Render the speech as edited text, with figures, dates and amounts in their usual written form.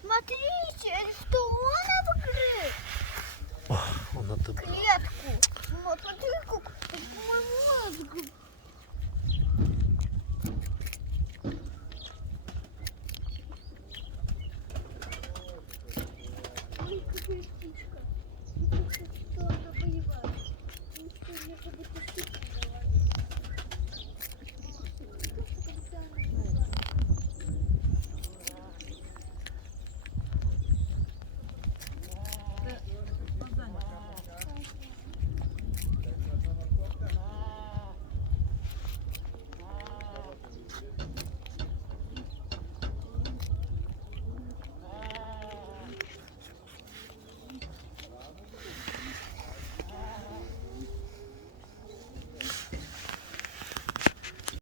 Смотрите, что он обгрыз Вона тебе. клетку. Вот, смотри, как мой мозг